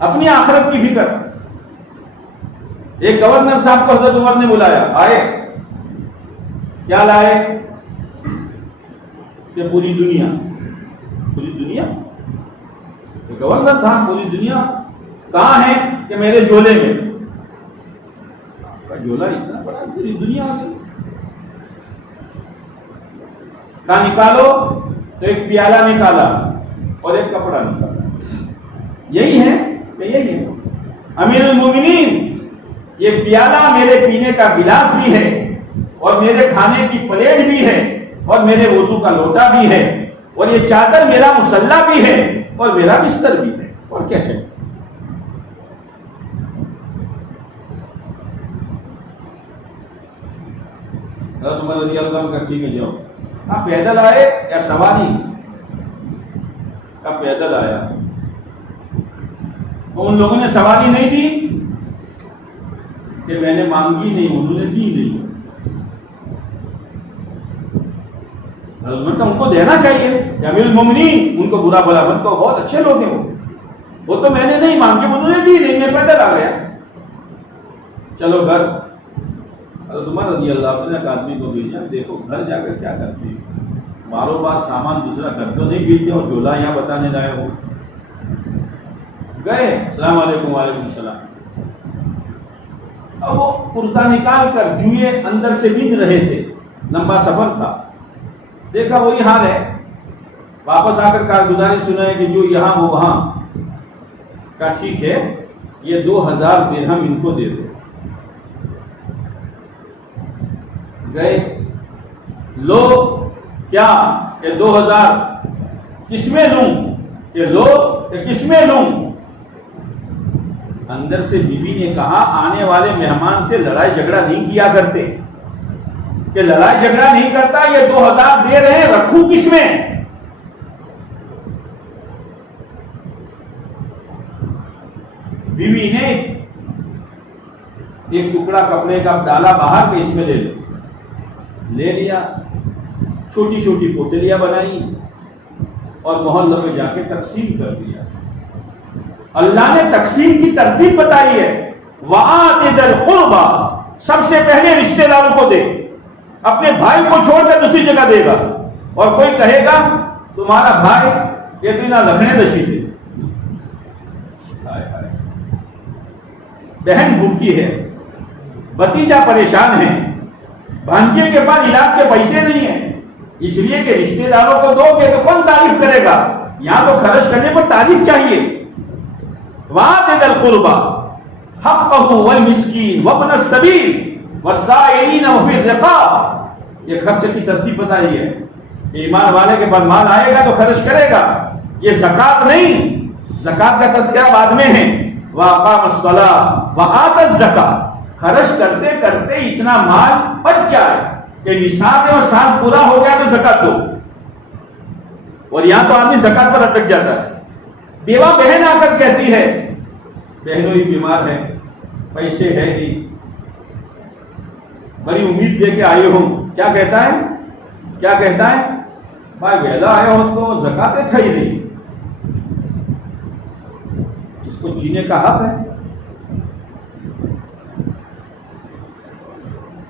اپنی آخرت کی فکر. ایک گورنر صاحب کو حضرت عمر نے بلایا, آئے, کیا لائے کہ پوری دنیا گورنر تھا, پوری دنیا کہاں ہے کہ میرے جھولے میں. جھولا اتنا بڑا, پوری دنیا آ گئی. کہاں نکالو تو ایک پیالہ نکالا اور ایک کپڑا نکالا. یہی ہے کہ یہی ہے امیر المومنین, یہ پیالہ میرے پینے کا گلاس بھی ہے اور میرے کھانے کی پلیٹ بھی ہے اور میرے وضو کا لوٹا بھی ہے اور یہ چادر میرا مصلی بھی ہے اور میرا بستر بھی ہے. اور کیا چاہیے؟ حضرت عمر رضی اللہ عنہ کا ٹھیک ہے جاؤ. آپ پیدل آئے یا سواری؟ آپ پیدل آیا. تو ان لوگوں نے سواری نہیں دی کہ میں نے مانگی نہیں, انہوں نے دی نہیں. ان کو دینا چاہیے کہ امیر المومنین, ان کو برا بھلا مت کہو, بہت اچھے لوگ ہیں وہ تو میں نے نہیں مانگی, انہوں نے دی نہیں, میں پیدل آ گیا. چلو گھر. حضرت عمر رضی اللہ عنہ نے ایک آدمی کو بھیجا, دیکھو گھر جا کر کیا کرتے ہیں, باروں بار سامان دوسرا گھر تو نہیں بھیجتے اور جھولا یہاں بتانے لائے ہو. گئے, السلام علیکم. وعلیکم السلام. اب وہ کرتا نکال کر جوئے اندر سے بھیگ رہے تھے, لمبا سفر تھا, دیکھا وہی حال ہے. واپس آ کر کارگزاری سنائے کہ جو یہاں وہ وہاں. کہا ٹھیک ہے, یہ 2000 درہم ان کو دے دو. گئے, لو کیا کہ 2000 کس میں لوں, کہ لو کہ کس میں لوں. اندر سے بی بی نے کہا آنے والے مہمان سے لڑائی جھگڑا نہیں کیا کرتے, کہ لڑائی جھگڑا نہیں کرتا, یہ 2000 دے رہے ہیں, رکھوں کس میں. بیوی نے ایک ٹکڑا کپڑے کا ڈالا باہر کہ اس میں لے لیا. چھوٹی چھوٹی پوٹلیاں بنائی اور محلوں میں جا کے تقسیم کر دیا. اللہ نے تقسیم کی ترتیب بتائی ہے, وَآتِ ذِی الْقُرْبَى, سب سے پہلے رشتہ داروں کو دے, اپنے بھائی کو چھوڑ کر دوسری جگہ دے گا. اور کوئی کہے گا تمہارا بھائی یہ تو نہ لکھنے دشی سے, بہن بھوکی ہے, بھتیجا پریشان ہے, بھانجے کے پاس علاج کے پیسے نہیں ہیں, اس لیے کہ رشتہ داروں کو دو گے تو کون تعریف کرے گا. یہاں تو خرچ کرنے پر تعریف چاہیے. وَآتِ ذِی الْقُرْبَى حَقَّهُ وَالْمِسْكِينَ وَابْنَ السَّبِيلِ وَالسَّائِلِينَ وَفِي الرِّقَابِ. یہ خرچ کی ترتیب بتائی ہے کہ ایمان والے کے پاس مال آئے گا تو خرچ کرے گا. یہ زکوٰۃ نہیں, زکوٰۃ کا تذکرہ بعد میں ہے. وَأَقَامَ الصَّلَاةَ وَآتَى الزَّكَاةَ, خرچ کرتے کرتے اتنا مال بچ جائے کہ نصاب اور سال پورا ہو گیا تو زکوٰۃ دو. اور یہاں تو آدمی زکوٰۃ پر اٹک جاتا ہے. بیوہ بہن آ کر کہتی ہے بہنوں ہی بیمار ہے, پیسے ہے نہیں, بڑی امید لے کے آئے ہوں. کیا کہتا ہے بھائی ویلا آئے ہو تو زکوٰۃ تھا ہی نہیں. اس کو جینے کا حق ہے.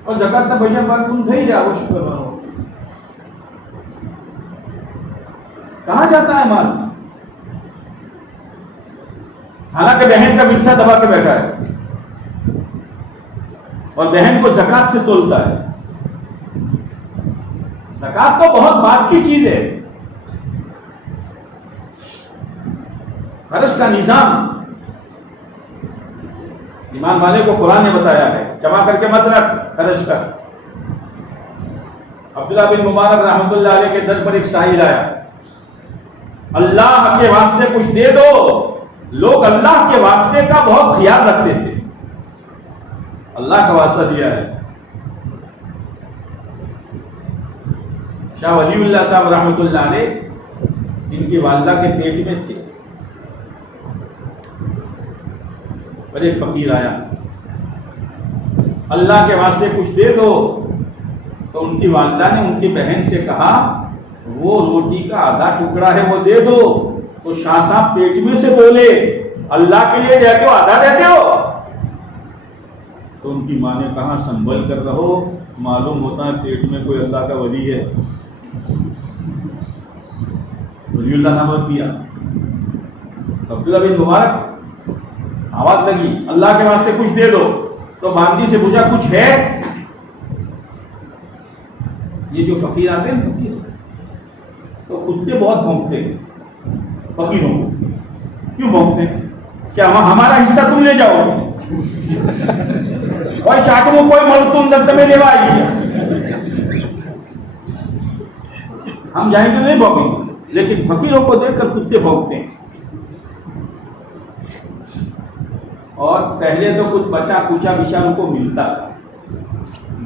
اور زکوٰۃ نہ بچا پر تم تھے ہی رہا وہ شکر مانو. کہاں جاتا ہے مال؟ حالانکہ بہن کا ورثہ دبا کے بیٹھا ہے اور بہن کو زکوٰۃ سے تولتا ہے. زکوٰۃ تو بہت بات کی چیز ہے. خرچ کا نظام ایمان والے کو قرآن نے بتایا ہے, جمع کر کے مت رکھ, خرچ کر. عبداللہ بن مبارک رحمۃ اللہ علیہ کے در پر ایک سائل آیا, اللہ کے واسطے کچھ دے دو. لوگ اللہ کے واسطے کا بہت خیال رکھتے تھے. اللہ کا واسطہ دیا ہے. شاہ ولی اللہ صاحب رحمۃ اللہ علیہ, ان کی والدہ کے پیٹ میں تھے, اور ایک فقیر آیا, اللہ کے واسطے کچھ دے دو. تو ان کی والدہ نے ان کی بہن سے کہا وہ روٹی کا آدھا ٹکڑا ہے وہ دے دو. تو شاہ صاحب پیٹ میں سے بولے اللہ کے لیے دیتے ہو آدھا دیتے ہو؟ تو ان کی ماں نے کہا سنبھل کر رہو، معلوم ہوتا ہے پیٹ میں کوئی اللہ کا ولی ہے۔ ولی اللہ نام رکھ دیا۔ عبداللہ بن مبارک آواز لگی اللہ کے واسطے کچھ دے دو، تو باندی سے پوچھا کچھ ہے؟ یہ جو فقیر آتے ہیں فقیر تو کتے بہت بھونکتے ہیں فقیروں کو۔ کیوں بھونکتے ہیں؟ کیا ہمارا حصہ تم لے جاؤ گے؟ اور شاک میں کوئی ملک تم دت میں لیوا آئی ہے، ہم جائیں تو نہیں بھونکیں گے، لیکن فقیروں کو دیکھ کر کتے بھونکتے ہیں۔ اور پہلے تو کچھ بچا کچا بچا ان کو ملتا تھا،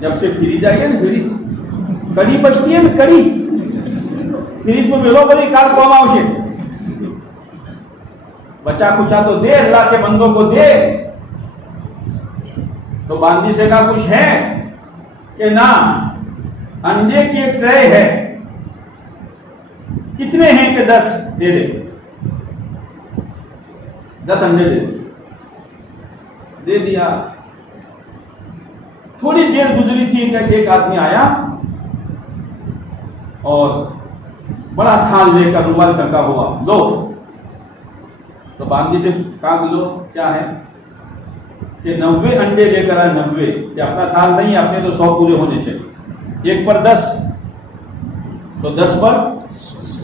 جب سے فریج آئی ہے نا، فریج کڑی بچتی ہے نا، کڑی فریج میں ملو بڑی کار کو آؤ، بچا کچا تو دے، اللہ کے بندوں کو دے۔ تو باندی سے کہا کچھ ہے کہ نہ، انڈے کی ایک ٹرے ہے، کتنے ہیں کہ 10 دے دے، 10 انڈے دے دیا۔ تھوڑی دیر گزری تھی کہ ایک آدمی آیا اور بڑا تھال لے کر رومال ٹنگا ہوا، لو۔ تو باندی سے کہا لو کیا ہے کہ 90 انڈے لے کر آئے، 90، کہ اپنا تھال نہیں، اپنے تو 100 پورے ہونے چاہیے، 1 پر 10 تو 10 پر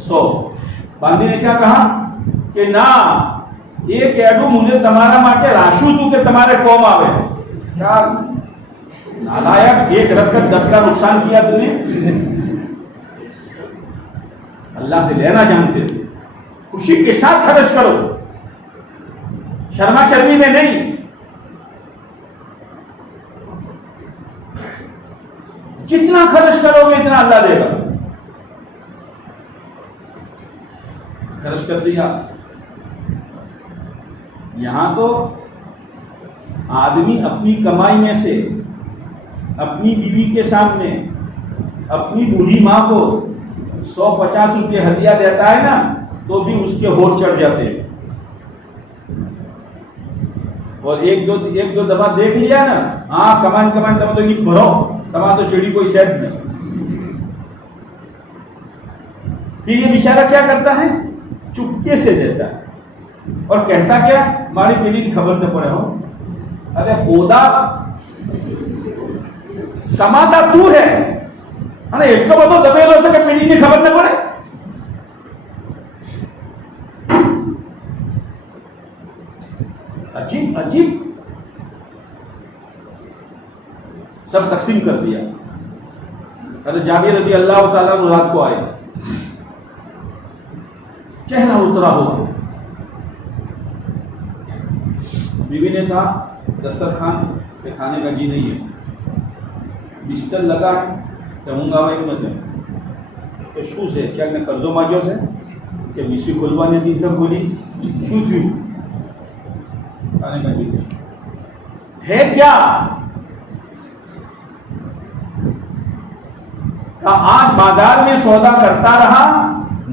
100۔ باندی نے کیا کہا کہ نہ، ایک ایڈو مجھے تمہارا ماں راشو تو کہ تمہارے قوم آوے۔ کیا نالائق، ایک رکھ کر 10 کا نقصان کیا تم نے۔ اللہ سے لینا جانتے تھے، خوشی کے ساتھ خرچ کرو، شرما شرمی میں نہیں۔ جتنا خرچ کرو گے اتنا اللہ دے گا۔ خرچ کر دیا۔ یہاں تو آدمی اپنی کمائی میں سے اپنی بیوی کے سامنے اپنی بوڑھی ماں کو 150 روپے ہدیہ دیتا ہے نا، تو بھی اس کے ہونٹ چڑھ جاتے ہیں۔ اور ایک دو دفعہ دیکھ لیا نا، ہاں کمان تم تو گیف بھرو، تمہاں تو چڑی کوئی صحت نہیں۔ پھر یہ بیچارہ کیا کرتا ہے؟ چپکے سے دیتا ہے اور کہتا کیا، ہماری پیلی کی خبر نہ پڑے ہو۔ ارے خدا کماتا تو ہے، ایک کو بتو دبے لو سے کہ پیلی کی خبر نہ پڑے۔ عجیب عجیب سب تقسیم کر دیا۔ حضرت جابر رضی اللہ تعالیٰ عنہ رات کو آئے، چہرہ اترا ہوا، بیوی نے کہا دسترخوان پہ کھانے کا جی نہیں ہے، بستر لگا ہے کہوں گا بھائی مت ہے کہ شو سے چیک نے قرضوں ماجو سے کہ بیسی کھلوانے دی تک بولی شو تھی کھانے کا جی ہے کیا؟ کہ آج بازار میں سودا کرتا رہا،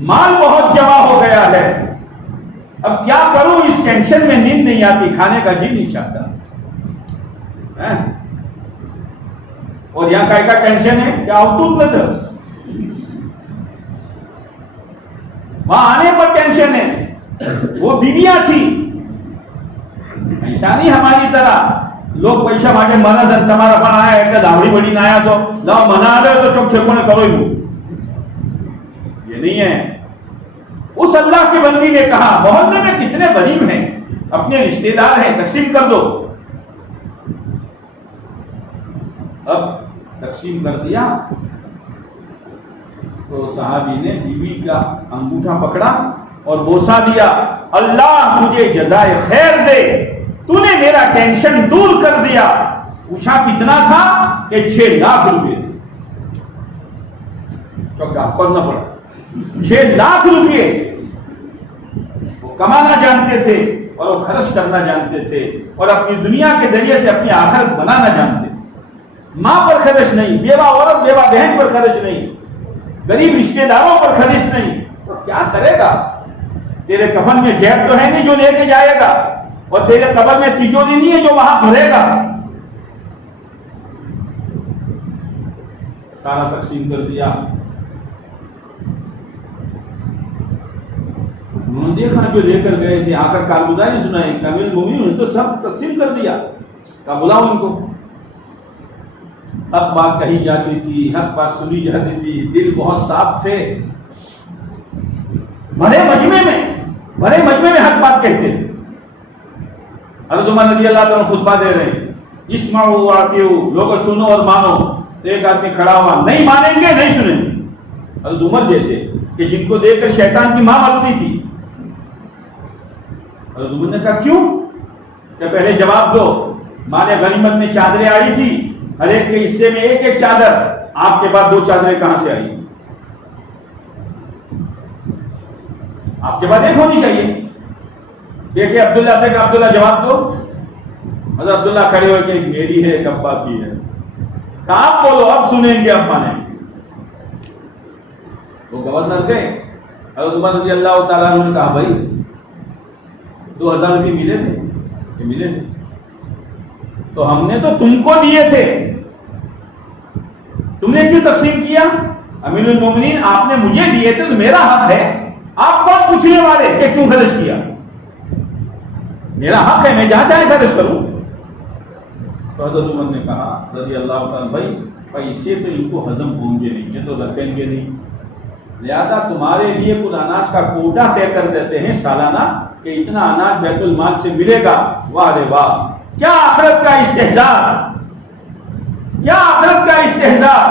مال بہت جمع ہو گیا ہے، اب کیا کروں، اس ٹینشن میں نیند نہیں آتی، کھانے کا جی نہیں چاہتا۔ اور یہاں کا ٹینشن ہے کیا وہاں آنے پر ٹینشن ہے۔ وہ بیویاں تھی، ایسا نہیں ہماری طرح لوگ پیسہ مانگے منا سن تمہارا پن آیا ایک داوڑی بڑی نہ آیا سو لاؤ منا لے تو چوک چھپو نے کرو ہی یہ نہیں ہے۔ اس اللہ کی بندی نے کہا محلے میں کتنے غریب ہیں، اپنے رشتہ دار ہیں، تقسیم کر دو۔ اب تقسیم کر دیا تو صحابی نے بیوی کا انگوٹھا پکڑا اور بوسا دیا، اللہ مجھے جزائے خیر دے، تو نے میرا ٹینشن دور کر دیا۔ پوچھا کتنا تھا کہ 6 لاکھ روپے تھے، چوکا کرنا پڑا 6 لاکھ روپے وہ کمانا جانتے تھے اور وہ خرچ کرنا جانتے تھے اور اپنی دنیا کے ذریعے سے اپنی آخرت بنانا جانتے تھے۔ ماں پر خرچ نہیں، بیوہ عورت بیوہ بہن پر خرچ نہیں، غریب رشتے داروں پر خرچ نہیں، تو کیا کرے گا؟ تیرے کفن میں جیب تو ہے نہیں جو لے کے جائے گا، اور تیرے قبر میں تیجوری نہیں ہے جو وہاں بھرے گا. سارا تقسیم کر دیا. انہوں نے دیکھا جو لے کر گئے تھے، آ کر کارگزاری سنائی، امیر المومنین نے تو سب تقسیم کر دیا. کہا بلاؤ ان کو. حق بات کہی جاتی تھی، حق بات سنی جاتی تھی، دل بہت صاف تھے، بڑے مجمع میں حق بات کہتے تھے. حضرت عمر رضی اللہ تعالیٰ خطبہ دے رہے ہیں، اسمعوا واطیعوا، لوگوں سنو اور مانو. ایک آدمی کھڑا ہوا، نہیں مانیں گے نہیں سنیں گے. حضرت عمر جیسے کہ جن کو دیکھ کر شیطان کی ماں مرتی تھی. حضرت عمر نے کہا کیوں؟ کہ پہلے جواب دو. مال غنیمت میں چادریں آئی تھی، ہر ایک کے حصے میں ایک ایک چادر، آپ کے بعد 2 چادریں کہاں سے آئی؟ آپ کے بعد ایک ہونی چاہیے. دیکھیں عبداللہ سے کہا عبداللہ جواب دو. حضرت عبداللہ کھڑے ہو کہ میری ہے ایک ابا کی ہے. کہا آپ بولو، اب سنیں گے اب مانیں گے. وہ گورنر گئے. حضرت عمر رضی اللہ تعالیٰ عنہ نے کہا بھائی 2000 روپئے ملے تھے کہ ملے تھے؟ تو ہم نے تو تم کو دیے تھے، تم نے کیوں تقسیم کیا؟ امیر المومنین آپ نے مجھے دیے تھے تو میرا حق ہے. آپ کون پوچھنے والے کہ کیوں خرچ کیا؟ میرا حق ہے، میں جہاں چاہے خرچ کروں. تو حضرت عمر نے کہا رضی اللہ تعالیٰ بھائی پیسے تو ان کو ہضم ہوں گے نہیں، یہ تو رکھیں گے نہیں، لہذا تمہارے لیے کل اناج کا کوٹا طے کر دیتے ہیں سالانہ کہ اتنا اناج بیت المال سے ملے گا. واہ رے واہ، کیا آخرت کا استحزار، کیا آخرت کا استحزار.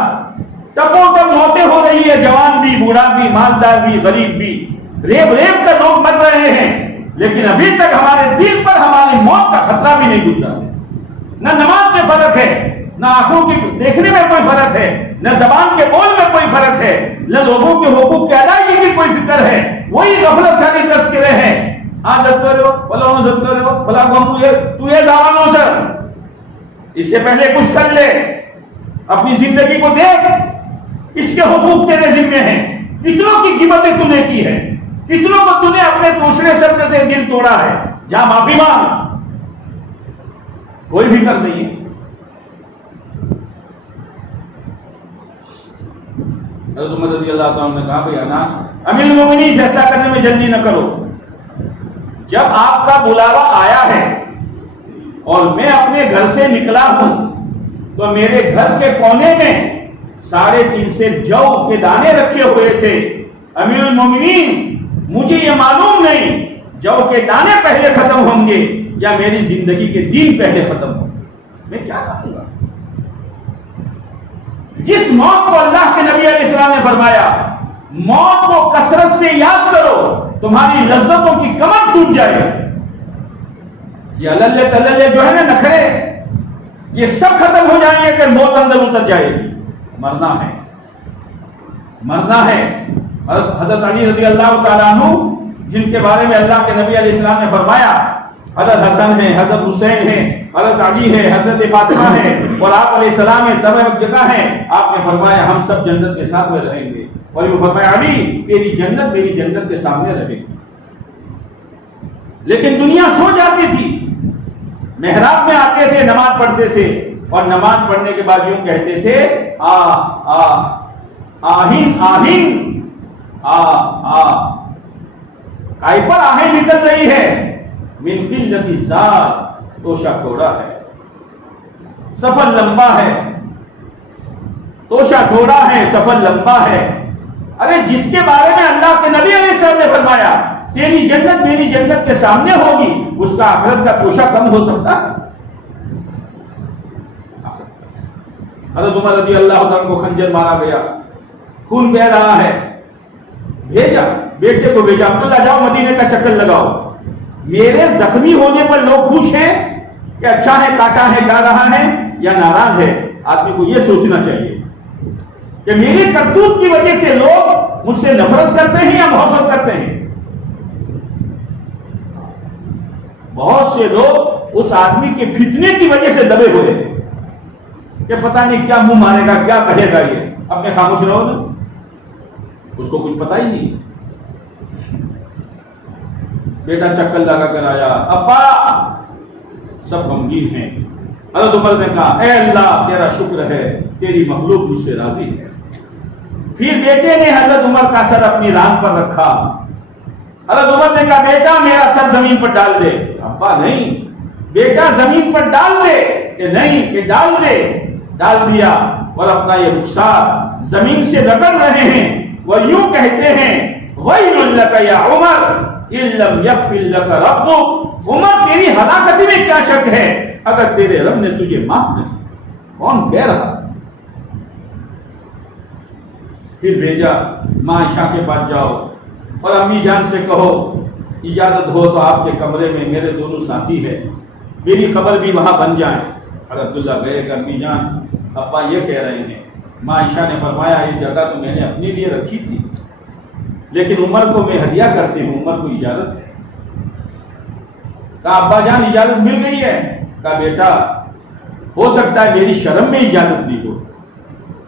ٹپوٹپ موتیں ہو رہی ہے، جوان بھی، بوڑھا بھی، مالدار بھی، غریب بھی، ریب ریب کر لوگ مر رہے ہیں، لیکن ابھی تک ہمارے دل پر ہماری موت کا خطرہ بھی نہیں گزرا. نہ نماز میں فرق ہے، نہ آنکھوں کی دیکھنے میں کوئی فرق ہے، نہ زبان کے بول میں کوئی فرق ہے، نہ لوگوں کے حقوق کی ادائیگی کی کوئی فکر ہے. وہی غفلت خالی تذکرے ہیں. آج کرو فلاں عزت کرو فلاں کو تو یہ زبانوں سے اس سے پہلے کچھ کر لے. اپنی زندگی کو دیکھ، اس کے حقوق تیرے ذمے ہیں. کتنوں کی قیمتیں تو نے کی ہے، کتنوں کو تو نے اپنے دوسرے سب سے دل توڑا ہے. جا معافی مانگ، کوئی فکر نہیں ہے. حضرت عمر رضی اللہ تعالیٰ نے کہا بھائی اناج، امیر المومنین فیصلہ کرنے میں جلدی نہ کرو. جب آپ کا بلاوا آیا ہے اور میں اپنے گھر سے نکلا ہوں تو میرے گھر کے کونے میں 3.5 سے جو کے دانے رکھے ہوئے تھے. امیر المومنین مجھے یہ معلوم نہیں جو کے دانے پہلے ختم ہوں گے یا میری زندگی کے دین پہلے ختم ہوں گے. میں کیا کروں گا؟ جس موت کو اللہ کے نبی علیہ السلام نے فرمایا موت کو کثرت سے یاد کرو تمہاری لذتوں کی کمر ٹوٹ جائے گی. یہ اللہ تللے جو ہے نا نخرے، یہ سب ختم ہو جائیں گے کہ موت اندر اتر جائے گی. مرنا ہے، مرنا ہے. حضرت علی رضی اللہ تعالیٰ عنہ جن کے بارے میں اللہ کے نبی علیہ السلام نے فرمایا حضرت حسن ہے، حضرت حسین ہے، حضرت علی ہے، حضرت فاطمہ ہے، اور آپ علیہ السلام ہے تمام جگہ ہے. آپ نے فرمایا ہم سب جنت کے ساتھ میں رہیں گے، اور یہ فرمایا علی تیری جنت میری جنت کے سامنے رہے گی. لیکن دنیا سو جاتی تھی، محراب میں آتے تھے، نماز پڑھتے تھے، اور نماز پڑھنے کے بعد یوں کہتے تھے آہین آہین کائی پر آہیں نکل رہی ہے، من قلت الزاد توشہ تھوڑا ہے، سفر لمبا ہے، توشہ تھوڑا ہے، سفر لمبا ہے. ارے جس کے بارے میں اللہ کے نبی علیہ السلام نے فرمایا تیری جنت میری جنت کے سامنے ہوگی، اس کا آخرت کا توشہ کم ہو سکتا ہے؟ حضرت عمر رضی اللہ عنہ کو خنجر مارا گیا، خون بہ رہا ہے. بھیجا بیٹے کو، بھیجا عبداللہ جاؤ مدینے کا چکر لگاؤ. میرے زخمی ہونے پر لوگ خوش ہیں کہ اچھا ہے کاٹا ہے جا رہا ہے یا ناراض ہے؟ آدمی کو یہ سوچنا چاہیے کہ میری کرتوت کی وجہ سے لوگ مجھ سے نفرت کرتے ہیں یا محبت کرتے ہیں. بہت سے لوگ اس آدمی کے فتنے کی وجہ سے دبے ہوئے کہ پتہ نہیں کیا منہ مارے گا، کیا کہے گا. یہ اپنے خاموش رہو نا، اس کو کچھ پتہ ہی نہیں. بیٹا چکر لگا کر آیا، ابا، سب غمگین ہیں۔ حضرت عمر نے کہا اے اللہ تیرا شکر ہے، تیری مخلوق مجھ سے راضی ہے۔ پھر بیٹے نے حضرت عمر کا سر اپنی ران پر رکھا۔ حضرت عمر نے کہا بیٹا میرا سر زمین پر ڈال دے۔ ابا نہیں، بیٹا زمین پر ڈال دے۔ کہ نہیں، کہ ڈال دے۔ ڈال دیا، اور اپنا یہ رخسار زمین سے رگڑ رہے ہیں، وہ یوں کہتے ہیں وَيْلٌ لَكَ يَا عُمَرْ إِن لَّمْ يَغْفِرْ لَكَ رَبُّكَ۔ عمر تیری ہلاکتی میں کیا شک ہے اگر تیرے رب نے تجھے معاف نہیں کیا۔ کون کہہ رہا؟ پھر بھیجا ماں عائشہ کے پاس جاؤ اور امی جان سے کہو اجازت ہو تو آپ کے کمرے میں میرے دونوں ساتھی ہیں، میری قبر بھی وہاں بن جائیں۔ اور عبداللہ گئے کہ امی جان ابا یہ کہہ رہے ہیں۔ ماں عائشہ نے فرمایا یہ جگہ تو میں نے اپنے لیے رکھی تھی، لیکن عمر کو میں ہدیہ کرتی ہوں، عمر کو اجازت ہے۔ کہا ابا جان اجازت مل گئی ہے؟ کہا بیٹا ہو سکتا ہے میری شرم میں اجازت دی ہو،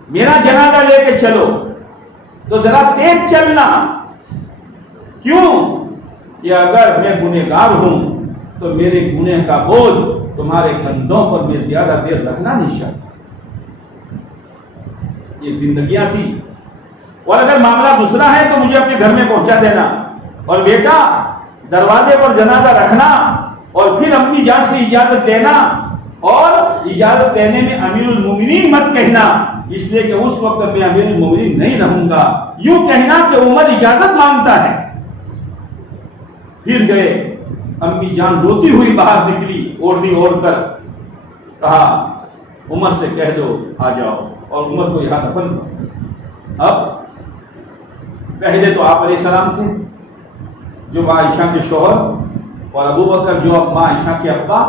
میرا جنازہ لے کے چلو تو ذرا تیز چلنا، کیوں کہ اگر میں گنہگار ہوں تو میرے گنہ کا بوجھ تمہارے کندھوں پر میں زیادہ دیر رکھنا نہیں چاہتا۔ یہ زندگیاں تھی، اور اگر معاملہ دوسرا ہے تو مجھے اپنے گھر میں پہنچا دینا، اور بیٹا دروازے پر جنازہ رکھنا اور پھر اپنی جان سے اجازت دینا، اور اجازت دینے میں امیر المومنین مت کہنا، اس لیے کہ اس وقت میں امیر المومنین نہیں رہوں گا، یوں کہنا کہ عمر اجازت مانگتا ہے۔ پھر گئے، امی جان روتی ہوئی باہر نکلی اوڑھنی اوڑھ کر، کہا عمر سے کہہ دو آ جاؤ اور عمر کو یہاں دفن کرو۔ اب پہلے تو آپ علیہ السلام تھے جو ماں عائشہ کے شوہر، اور ابو بکر جو اب ماں عائشہ کے ابا۔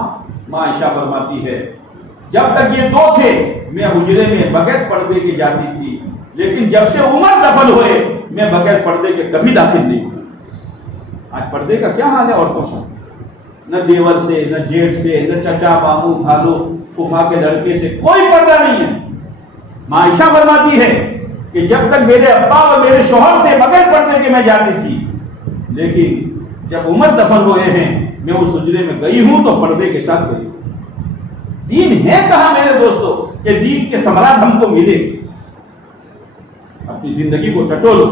ماں عائشہ فرماتی ہے جب تک یہ دو تھے میں حجرے میں بغیر پردے کے جاتی تھی، لیکن جب سے عمر دفن ہوئے میں بغیر پردے کے کبھی داخل نہیں ہوئی۔ آج پردے کا کیا حال ہے عورتوں کا؟ نہ دیور سے، نہ جیٹ سے، نہ چچا ماموں بھالو پھوپھا کے لڑکے سے کوئی پردہ نہیں ہے۔ ماں عائشہ فرماتی ہے کہ جب تک میرے ابا اور میرے شوہر تھے بغیر پردے کے میں جاتی تھی، لیکن جب عمر دفن ہوئے ہیں میں اس حجرے میں گئی ہوں تو پردے کے ساتھ گئی۔ دین ہے کہاں میرے دوستو کہ دین کے ثمرات ہم کو ملے؟ اپنی زندگی کو ٹٹولو۔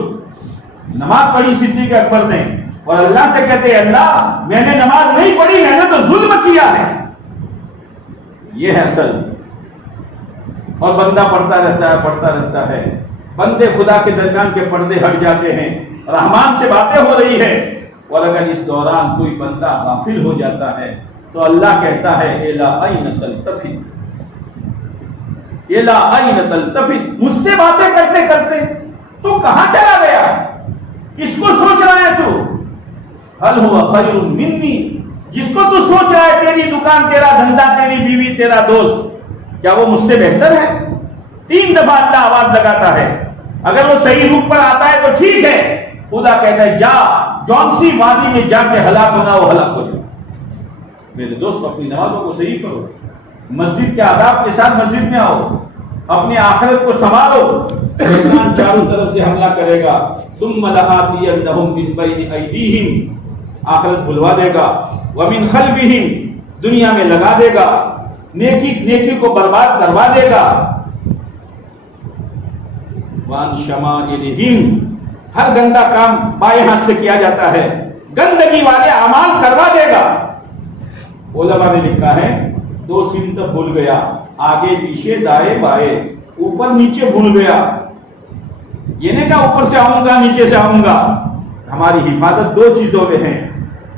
نماز پڑھی صدیق اکبر نے، اور اللہ سے کہتے ہیں اللہ میں نے نماز نہیں پڑھی، میں نے تو ظلم کیا ہے۔ یہ ہے اصل۔ اور بندہ پڑھتا رہتا ہے، بندے خدا کے درمیان کے پردے ہٹ جاتے ہیں، رحمان سے باتیں ہو رہی ہے، اور اگر اس دوران کوئی بندہ غافل ہو جاتا ہے تو اللہ کہتا ہے الا این تلتفت، الا این تلتفت، مجھ سے باتیں کرتے کرتے تو کہاں چلا گیا؟ کس کو سوچ رہا ہے تو؟ حل ہوا خیر منی، جس کو تو سوچ رہا ہے تیری دکان، تیرا دھندا، تیری بیوی، تیرا دوست، کیا وہ مجھ سے بہتر ہے؟ 3 دفعہ اللہ آواز لگاتا ہے، اگر وہ صحیح روپ پر آتا ہے تو ٹھیک ہے، خدا کہتا ہے جا جونسی وادی میں جا کے ہلاک ہونا، وہ ہلاک ہو جائے۔ میرے دوست اپنی نمازوں کو صحیح کرو، مسجد کے آداب کے ساتھ مسجد میں آؤ، اپنی آخرت کو سنبھالو۔ شیطان چاروں طرف سے حملہ کرے گا، ثم لآتینہم من بین ایدیہم، آخرت بھلوا دے گا، ومن خلفہم، دنیا میں لگا دے گا، نیکی کو برباد کروا دے گا، وان شمائلہم، ہر گندا کام بائیں ہاتھ سے کیا جاتا ہے، گندگی والے اعمال کروا دے گا۔ علماء نے لکھا ہے 2 سمت بھول گیا، آگے پیچھے دائیں بائیں، اوپر نیچے بھول گیا۔ یہ نہیں کہا اوپر سے آؤں گا نیچے سے آؤں گا، ہماری حفاظت 2 چیزوں میں ہے،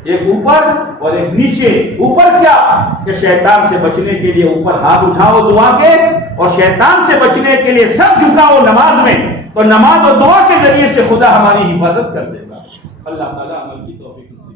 ایک اوپر اور ایک نیچے۔ اوپر کیا کہ شیطان سے بچنے کے لیے اوپر ہاتھ اٹھاؤ دعا کے، اور شیطان سے بچنے کے لیے سر جھکاؤ نماز میں، تو نماز اور دعا کے ذریعے سے خدا ہماری حفاظت کر دے گا۔ اللہ تعالیٰ عمل کی توفیق نصیب